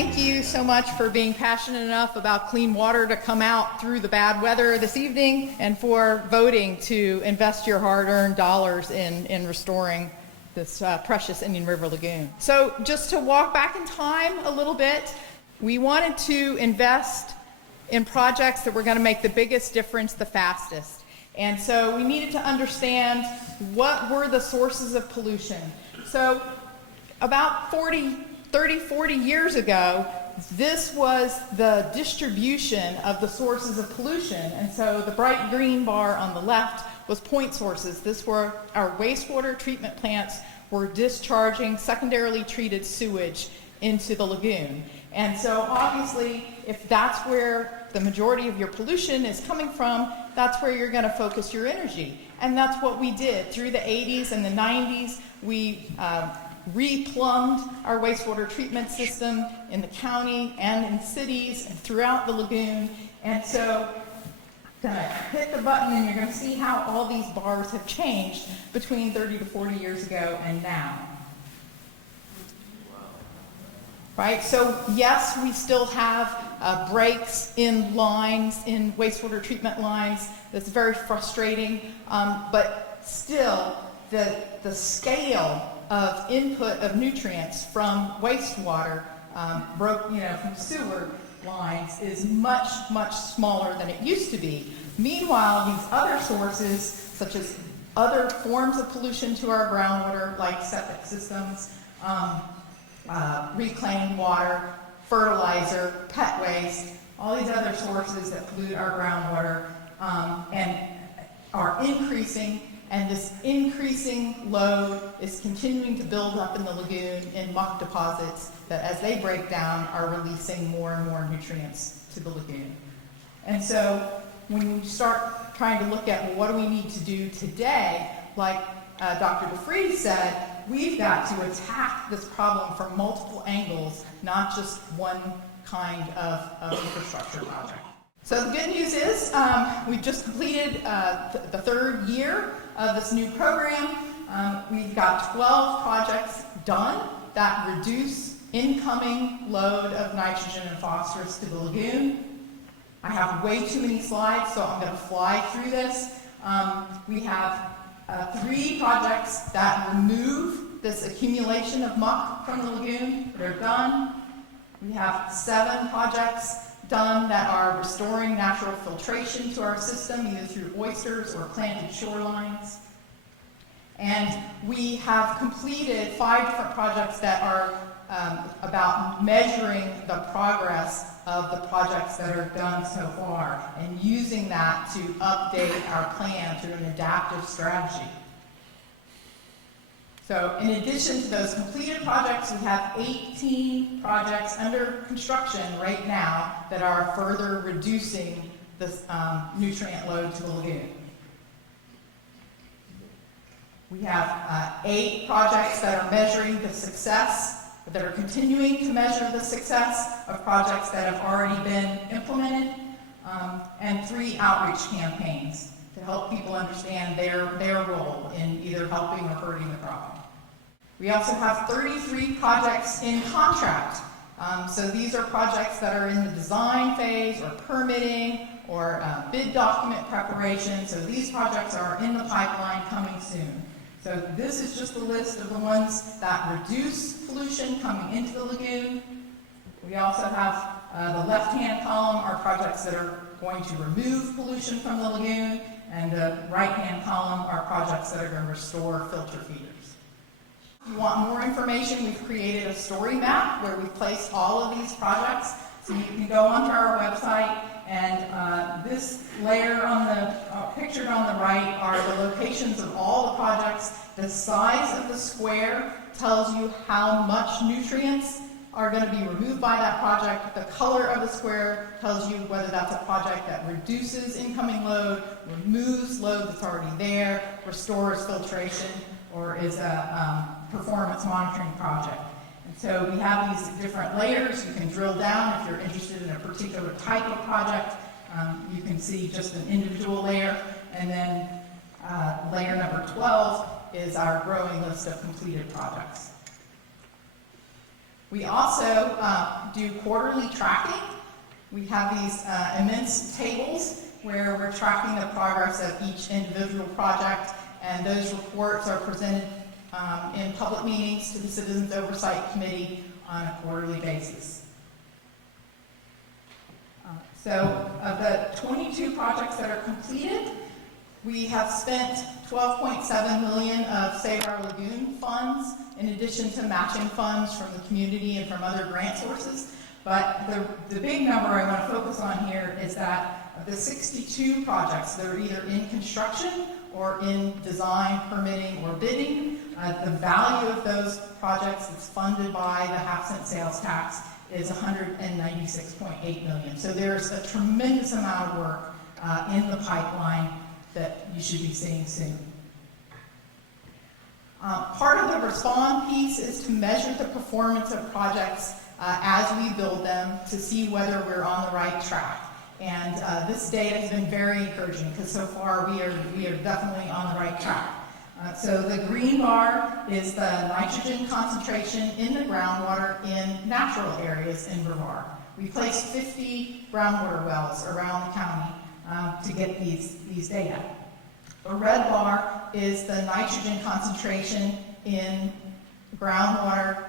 thank you so much for being passionate enough about clean water to come out through the bad weather this evening, and for voting to invest your hard-earned dollars in restoring this precious Indian River Lagoon. So just to walk back in time a little bit, we wanted to invest in projects that were going to make the biggest difference the fastest. And so we needed to understand what were the sources of pollution. So about 30, 40 years ago, this was the distribution of the sources of pollution. And so the bright green bar on the left was point sources. This were our wastewater treatment plants were discharging secondarily treated sewage into the lagoon. And so obviously, if that's where the majority of your pollution is coming from, that's where you're going to focus your energy. And that's what we did. Through the 80s and the 90s, we replumbed our wastewater treatment system in the county and in cities and throughout the lagoon. And so I'm going to hit the button and you're going to see how all these bars have changed between 30 to 40 years ago and now. Right? So yes, we still have breaks in lines, in wastewater treatment lines. That's very frustrating, but still the scale of input of nutrients from wastewater, from sewer lines is much, much smaller than it used to be. Meanwhile, these other sources, such as other forms of pollution to our groundwater, like septic systems, reclaimed water, fertilizer, pet waste, all these other sources that pollute our groundwater and are increasing, and this increasing load is continuing to build up in the lagoon in muck deposits that, as they break down, are releasing more and more nutrients to the lagoon. And so when you start trying to look at, well, what do we need to do today, like Dr. DeFries said, we've got to attack this problem from multiple angles, not just one kind of infrastructure project. So the good news is we've just completed the third year of this new program. We've got 12 projects done that reduce incoming load of nitrogen and phosphorus to the lagoon. I have way too many slides, so I'm going to fly through this. We have 3 projects that remove this accumulation of muck from the lagoon. They're done. We have 7 projects done that are restoring natural filtration to our system, either through oysters or planted shorelines. And we have completed 5 different projects that are about measuring the progress of the projects that are done so far and using that to update our plan through an adaptive strategy. So in addition to those completed projects, we have 18 projects under construction right now that are further reducing this nutrient load to the lagoon. We have 8 projects that are measuring the success, that are continuing to measure the success of projects that have already been implemented, and 3 outreach campaigns to help people understand their role in either helping or hurting the problem. We also have 33 projects in contract. So these are projects that are in the design phase or permitting or bid document preparation. So these projects are in the pipeline coming soon. So this is just a list of the ones that reduce pollution coming into the lagoon. We also have the left-hand column are projects that are going to remove pollution from the lagoon, and the right-hand column are projects that are going to restore filter feeders. If you want more information, we've created a story map where we've placed all of these projects. So you can go onto our website, and this layer on the pictured on the right are the locations of all the projects. The size of the square tells you how much nutrients are going to be removed by that project. The color of the square tells you whether that's a project that reduces incoming load, removes load that's already there, restores filtration, or is a performance monitoring project. And so we have these different layers. You can drill down if you're interested in a particular type of project. You can see just an individual layer. And then layer number 12 is our growing list of completed projects. We also do quarterly tracking. We have these immense tables where we're tracking the progress of each individual project, and those reports are presented in public meetings to the Citizens Oversight Committee on a quarterly basis. So of the 22 projects that are completed, we have spent $12.7 million of Save Our Lagoon funds, in addition to matching funds from the community and from other grant sources. But the big number I want to focus on here is that of the 62 projects that are either in construction or in design, permitting, or bidding, the value of those projects that's funded by the half-cent sales tax is $196.8 million. So there's a tremendous amount of work in the pipeline that you should be seeing soon. Part of the respond piece is to measure the performance of projects as we build them to see whether we're on the right track. And this data has been very encouraging because so far we are definitely on the right track. So the green bar is the nitrogen concentration in the groundwater in natural areas in Brevard. We placed 50 groundwater wells around the county to get these data. The red bar is the nitrogen concentration in groundwater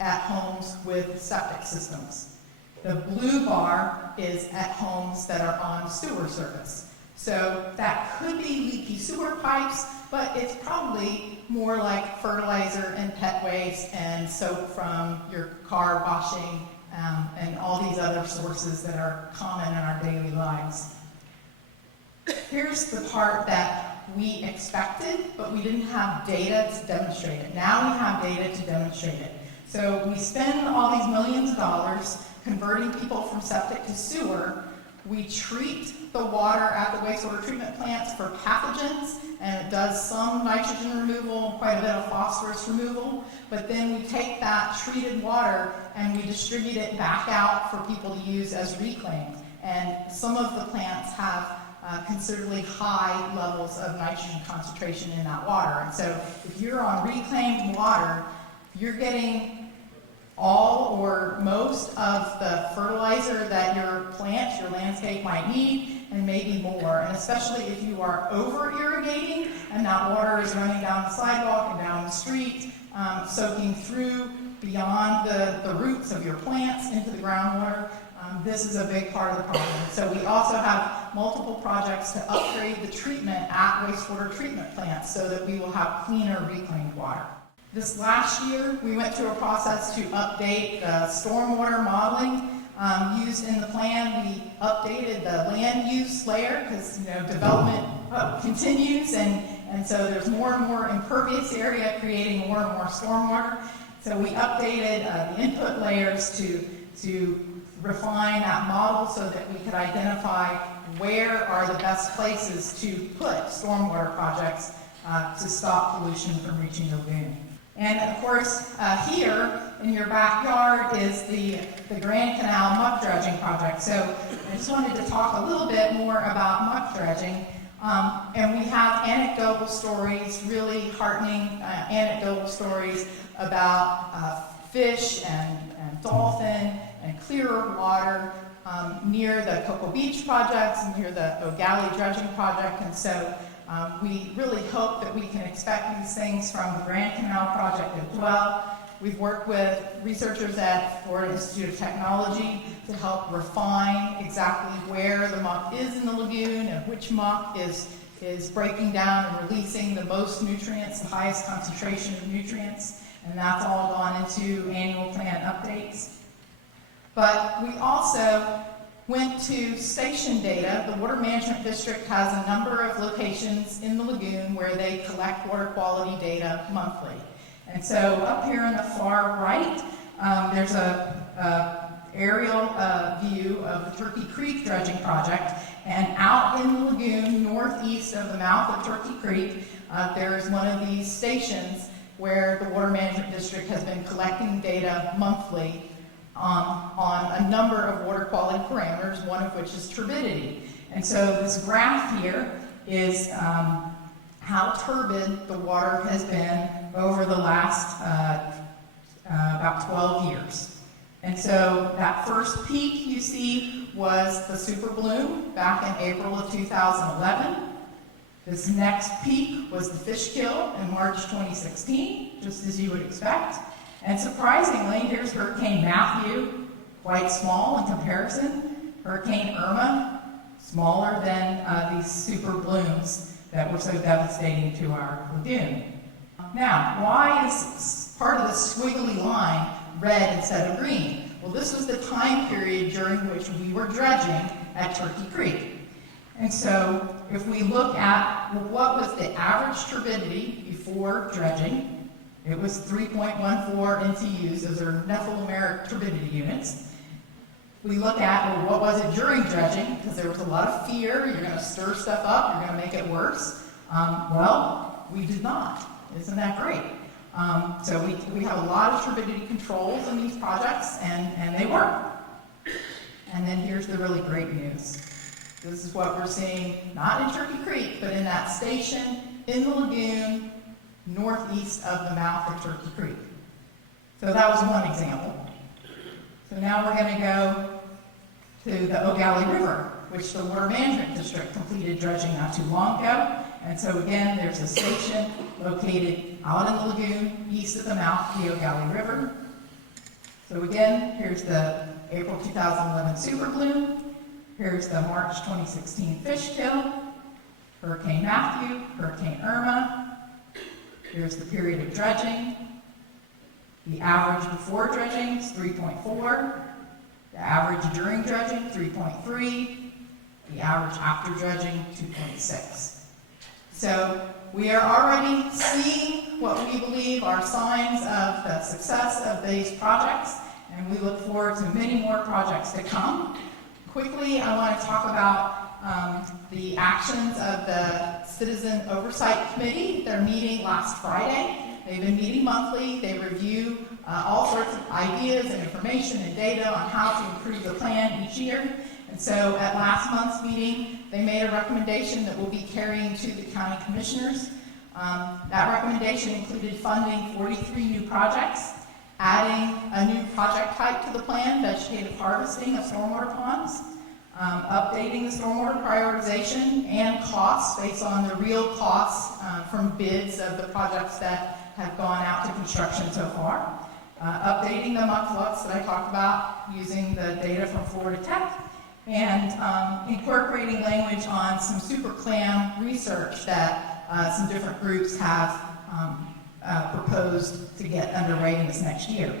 at homes with septic systems. The blue bar is at homes that are on sewer service. So that could be leaky sewer pipes, but it's probably more like fertilizer and pet waste and soap from your car washing and all these other sources that are common in our daily lives. Here's the part that we expected, but we didn't have data to demonstrate it. Now we have data to demonstrate it. So we spend all these millions of dollars converting people from septic to sewer. We treat the water at the wastewater treatment plants for pathogens, and it does some nitrogen removal, quite a bit of phosphorus removal, but then we take that treated water and we distribute it back out for people to use as reclaimed. And some of the plants have considerably high levels of nitrogen concentration in that water. And so if you're on reclaimed water, you're getting all or most of the fertilizer that your plant, your landscape might need, and maybe more. And especially if you are over-irrigating and that water is running down the sidewalk and down the street, soaking through beyond the roots of your plants into the groundwater, this is a big part of the problem. So we also have multiple projects to upgrade the treatment at wastewater treatment plants so that we will have cleaner reclaimed water. This last year, we went through a process to update the stormwater modeling used in the plan. We updated the land use layer because development continues, and so there's more and more impervious area creating more and more stormwater. So we updated the input layers to refine that model so that we could identify where are the best places to put stormwater projects to stop pollution from reaching the lagoon. And of course, here in your backyard is the Grand Canal muck dredging project. So I just wanted to talk a little bit more about muck dredging. And we have anecdotal stories, really heartening anecdotal stories about fish and dolphin and clearer water near the Cocoa Beach projects and near the O'Galley dredging project. And so we really hope that we can expect these things from the Grand Canal project as well. We've worked with researchers at Florida Institute of Technology to help refine exactly where the muck is in the lagoon and which muck is breaking down and releasing the most nutrients, the highest concentration of nutrients, and that's all gone into annual plan updates. But we also went to station data. The Water Management District has a number of locations in the lagoon where they collect water quality data monthly. And so up here on the far right, there's a aerial view of the Turkey Creek dredging project. And out in the lagoon, northeast of the mouth of Turkey Creek, there's one of these stations where the Water Management District has been collecting data monthly on a number of water quality parameters, one of which is turbidity. And so this graph here is how turbid the water has been over the last about 12 years. And so that first peak you see was the super bloom back in April of 2011. This next peak was the fish kill in March 2016, just as you would expect. And surprisingly, here's Hurricane Matthew, quite small in comparison. Hurricane Irma, smaller than these super blooms that were so devastating to our lagoon. Now, why is part of the squiggly line red instead of green? Well, this was the time period during which we were dredging at Turkey Creek. And so, if we look at what was the average turbidity before dredging, it was 3.14 NTUs. Those are nephelometric turbidity units. We look at, well, what was it during dredging? Because there was a lot of fear. You're going to stir stuff up. You're going to make it worse. Well, we did not. Isn't that great? So we have a lot of turbidity controls in these projects, and they work. And then here's the really great news. This is what we're seeing, not in Turkey Creek, but in that station in the lagoon northeast of the mouth of Turkey Creek. So that was one example. So now we're going to go to the O'Galley River, which the Water Management District completed dredging not too long ago. And so again, there's a station located out in the lagoon east of the mouth of the O'Galley River. So again, here's the April 2011 super bloom. Here's the March 2016 fish kill, Hurricane Matthew, Hurricane Irma. Here's the period of dredging. The average before dredging is 3.4. The average during dredging, 3.3. The average after dredging, 2.6. So we are already seeing what we believe are signs of the success of these projects, and we look forward to many more projects to come. Quickly, I want to talk about the actions of the Citizen Oversight Committee. They're meeting last Friday. They've been meeting monthly. They review all sorts of ideas and information and data on how to improve the plan each year. And so at last month's meeting, they made a recommendation that we'll be carrying to the county commissioners. That recommendation included funding 43 new projects, adding a new project type to the plan, vegetative harvesting of stormwater ponds, updating the stormwater prioritization and costs based on the real costs from bids of the projects that have gone out to construction so far, updating the muck flux that I talked about using the data from Florida Tech, and incorporating language on some super clam research that some different groups have proposed to get underway in this next year.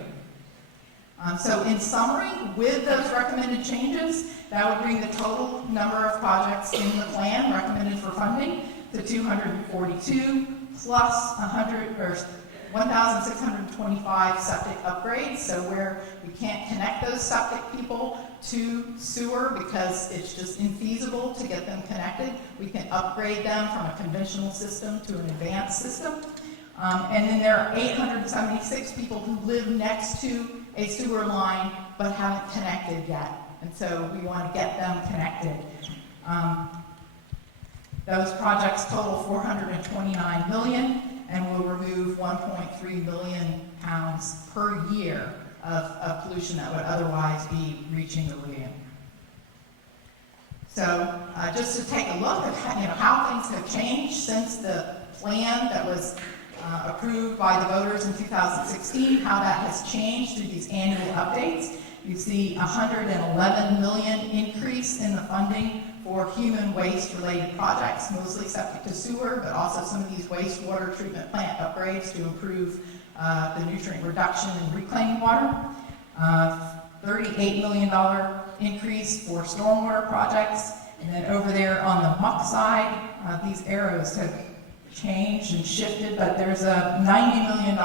So in summary, with those recommended changes, that would bring the total number of projects in the plan recommended for funding to 242 plus 1,625 septic upgrades. So where we can't connect those septic people to sewer because it's just infeasible to get them connected, we can upgrade them from a conventional system to an advanced system. And then there are 876 people who live next to a sewer line but haven't connected yet. And so we want to get them connected. Those projects total $429 million and will remove 1.3 million pounds per year of pollution that would otherwise be reaching the lagoon. So just to take a look at how things have changed since the plan that was approved by the voters in 2016, how that has changed through these annual updates. You see $111 million increase in the funding for human waste related projects, mostly septic to sewer, but also some of these wastewater treatment plant upgrades to improve the nutrient reduction and reclaiming water. $38 million increase for stormwater projects. And then over there on the muck side, these arrows have changed and shifted, but there's a $90 million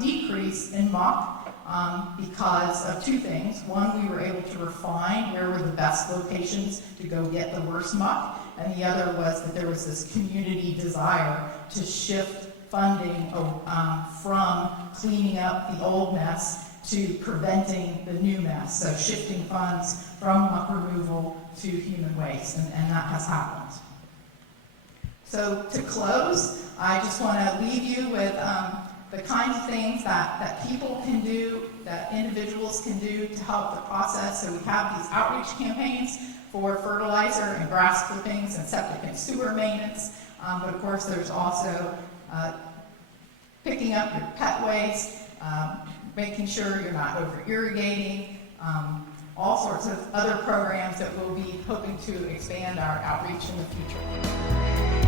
decrease in muck because of two things. One, we were able to refine where were the best locations to go get the worst muck, and the other was that there was this community desire to shift funding from cleaning up the old mess to preventing the new mess, so shifting funds from muck removal to human waste, and that has happened. So to close, I just want to leave you with the kinds of things that people can do, that individuals can do to help the process. So we have these outreach campaigns for fertilizer and grass clippings and septic and sewer maintenance. But of course, there's also picking up your pet waste, making sure you're not over-irrigating, all sorts of other programs that we'll be hoping to expand our outreach in the future.